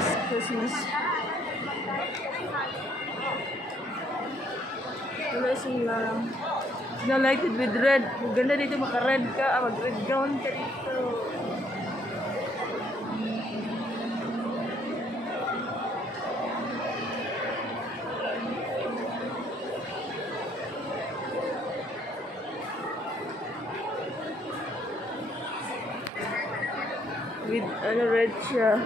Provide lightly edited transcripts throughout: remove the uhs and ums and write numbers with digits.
this Christmas. Wala sila. Na lighted with red. Ganda dito, maka-red ka. Mag-red gown ka dito. With red siya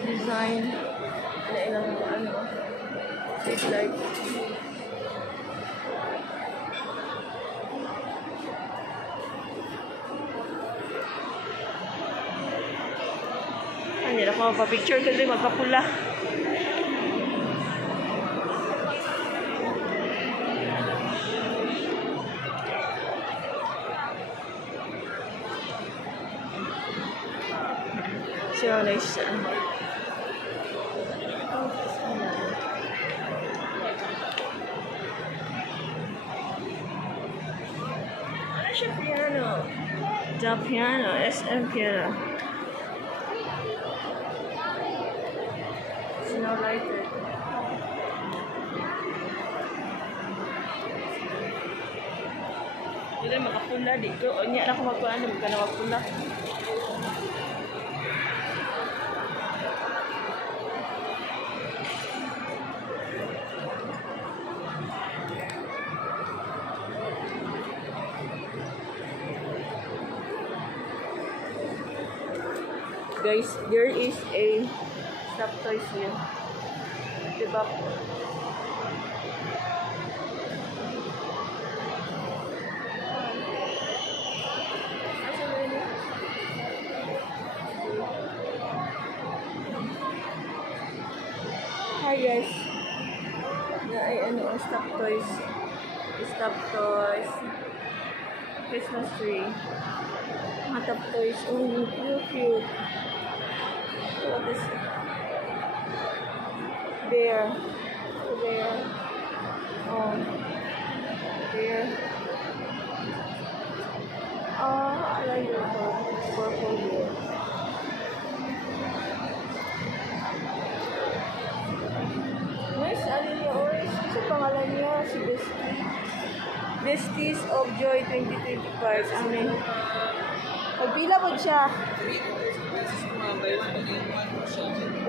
design. Ilang street light. Hindi na ako magpa-picture kasi magpapula. So nice. Ano siya piano? The piano, SM piano. It's now lighted. Hindi makapula dito. O niya na ako magpaano, magka na magpula. Guys, there is a stop toys here. Diba? Hi guys. Ay stop toys. Stop toys. Christmas tree. Mga top toys. Oh, cute. What is bear? Bear. Oh, bear. Oh, I like the purple bear. Nice, ano niya, orange. Sa pangalan niya, si Bestie. Besties of Joy 2025. Amen. Pagpila po siya.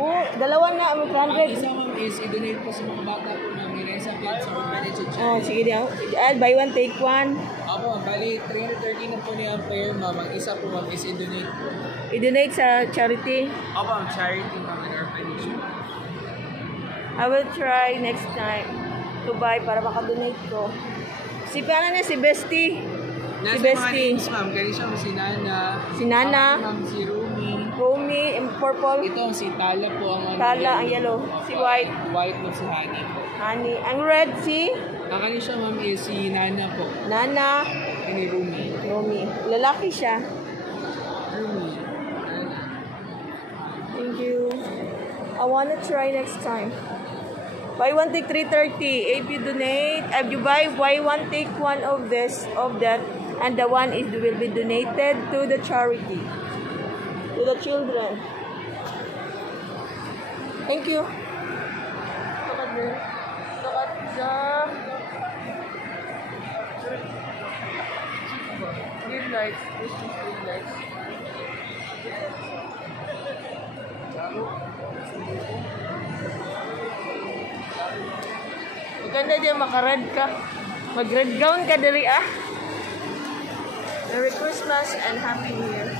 Oh, dalawa na, 100. Isa ma'am is i-donate po sa mga bata po na may sa kids or managed child. Oh, sige diyan. Buy one, take one. Opo, bali 330 na po niya ang pair ma'am. Ang isa po ma'am is i-donate po. I-donate sa charity. Opo, ang charity ma'am and orphanage. I will try next time to buy para makadonate ko. Si paano na si Bestie? Nasa Si Bestie. mga names ma'am, kaya siya si Nana. Si Nana. Ma'am, si Rumi. Romy, and purple. Ito si Tala po ang Tala, ang yellow. Si white. White po si Honey po. Honey. Ang red si Ang kanina siya ma'am is si Nana po. Nana. Ni Rumi. Romy. Lalaki siya. Rumi. Thank you. I wanna try next time. Buy one take 330. If you donate, if you buy one take one of this, of that, and the one is will be donated to the charity, to the children. Thank you. Look at the green lights. This is green lights. Maganda din, maka-red ka. Mag-red gown ka dali ah. Merry Christmas and Happy New Year.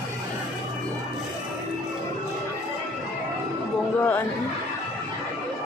Bonggaan.